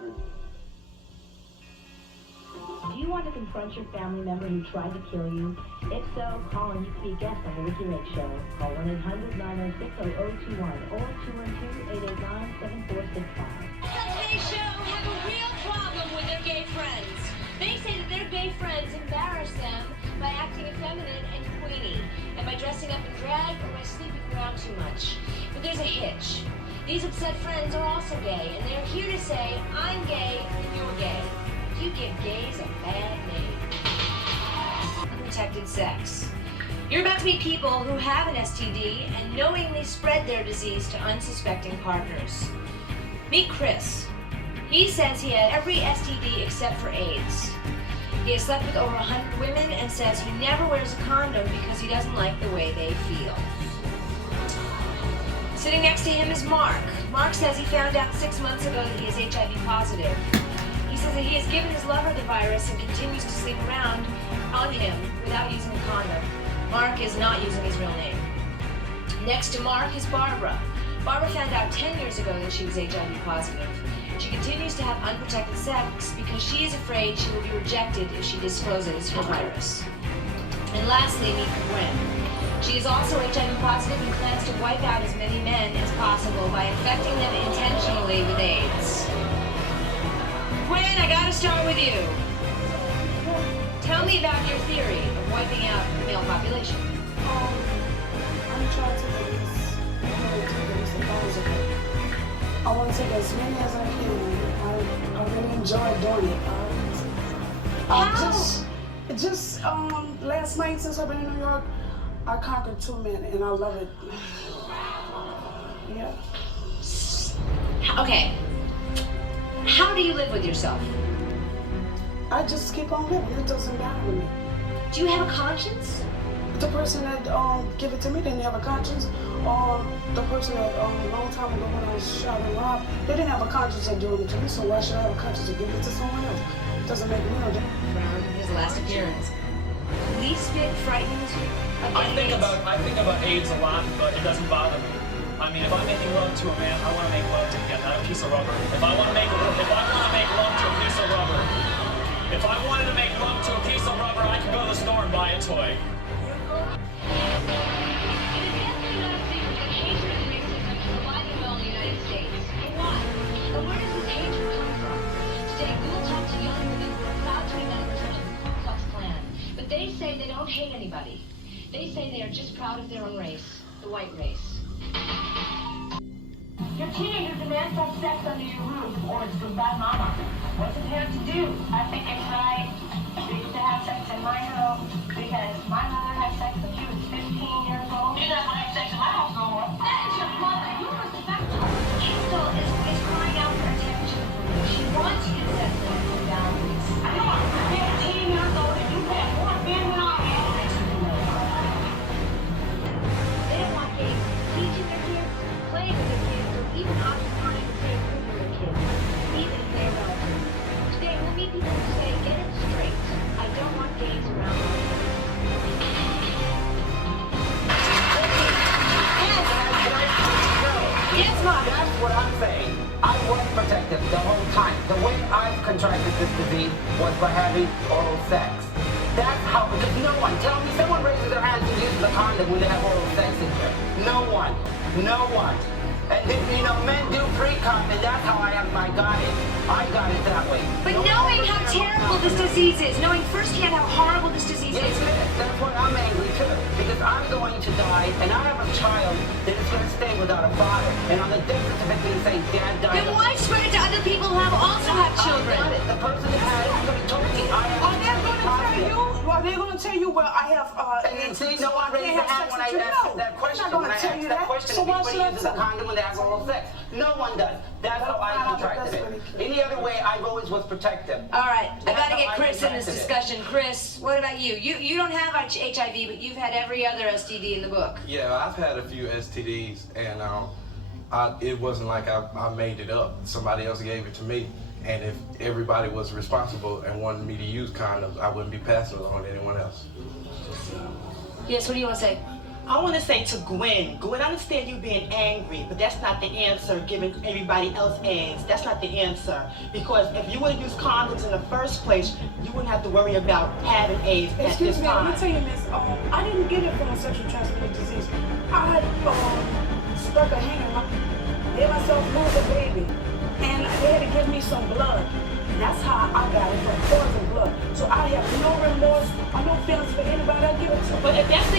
covered. Do you want to confront your family member who tried to kill you? If so, call and you can be a guest on The Ricki Lake Show. Call 1-800-906-0021 or 212-889-7465. Today's show have a real problem with their gay friends. They say that their gay friends embarrass them by acting effeminate and queenie, and by dressing up in drag or by sleeping around too much. But there's a hitch. These upset friends are also gay, and they're here to say, I'm gay and you're gay. You give gays a bad name. Unprotected sex. You're about to meet people who have an STD and knowingly spread their disease to unsuspecting partners. Meet Chris. He says he had every STD except for AIDS. He has slept with over 100 women and says he never wears a condom because he doesn't like the way they feel. Sitting next to him is Mark. Mark says he found out 6 months ago that he is HIV positive. He says that he has given his lover the virus and continues to sleep around on him without using a condom. Mark is not using his real name. Next to Mark is Barbara. Barbara found out 10 years ago that she was HIV positive. She continues to have unprotected sex because she is afraid she will be rejected if she discloses her virus. And lastly, meet Gwen. She is also HIV positive and plans to wipe out as many men as possible by infecting them intentionally with AIDS. Gwen, I gotta start with you. Tell me about your theory of wiping out the male population. I'm trying to do this. I want to take as many as I can. I really enjoy doing it. Last night since I've been in New York, I conquered 2 men and I love it. Yeah. Okay. How do you live with yourself? I just keep on living. It doesn't matter to me. Do you have a conscience? The person that give it to me didn't have a conscience. The person that a long time ago when I was shot and robbed, they didn't have a conscience of doing it to me. So why should I have a conscience of giving it to someone else? It doesn't make me no difference. Brown, his last appearance. Least bit frightens you? I think about AIDS a lot, but it doesn't bother me. I mean, if I'm making love to a man, I want to make love to him, not a piece of rubber. If I want to make love to a piece of rubber, if I wanted to make love to a piece of rubber, I could go to the store and buy a toy. It is definitely not a secret that hatred and racism is alive and well in the United States. But why? And where does this hatred come from? Today, Google talked to young women who are proud to be members of the Ku Klux Klan. But they say they don't hate anybody. They say they are just proud of their own race, the white race. Your teenager demands to have sex under your roof, or it's goodbye mama. What's a parent to do? I think it's right to have sex in my home because my mother had sex when she was 15 years old. You never had sex in my house no more. That is your mother. You respect her. Crystal is crying out for attention from you. She wants you to set limits and boundaries. You are 15 years old and you have more men than I have. They don't want gays teaching their kids, playing with their kids, or even occupying the same room with their kids, even if they're relatives. Today, we'll meet people who say, get it straight. I don't want gays around me. Yes, Mom. That's what I'm saying. I was protected the whole time. The way I contracted this disease was by having oral sex. That's how, because no one, tell me, someone raises their hand and uses a condom when they have oral sex in here. No one. No one. And then, men do pre-cum, and that's how I got it. I got it that way. But knowing how terrible this disease is, knowing firsthand how horrible this disease Yes, is. that's what I'm angry too. Because I'm going to die, and I have a child that is going to stay without a father. And on the death certificate, it says dad died. Then why spread it to other people who also have children? I got it. The person that had it could have told me. Are they going to tell you, well, I have, and see, no one raised their hand when I asked that question. When I asked that question, so why should I uses a condom when they have oral sex. No one does. That's how I contracted it. Any other way, I always was protected. All right, I got to get Chris in this discussion. Chris, what about you? You don't have HIV, but you've had every other STD in the book. Yeah, I've had a few STDs, and it wasn't like I made it up. Somebody else gave it to me. And if everybody was responsible and wanted me to use condoms, I wouldn't be passing it on to anyone else. Yes, what do you want to say? I want to say to Gwen, I understand you being angry, but that's not the answer, giving everybody else AIDS. That's not the answer. Because if you would have used condoms in the first place, you wouldn't have to worry about having AIDS at Excuse this me, time. let me tell you, miss, I didn't get it from a sexually transmitted disease. I stuck a hand in made myself lose a baby. And they had to give me some blood. That's how I got it, from poison blood. So I have no remorse or no feelings for anybody I give it to. But if that's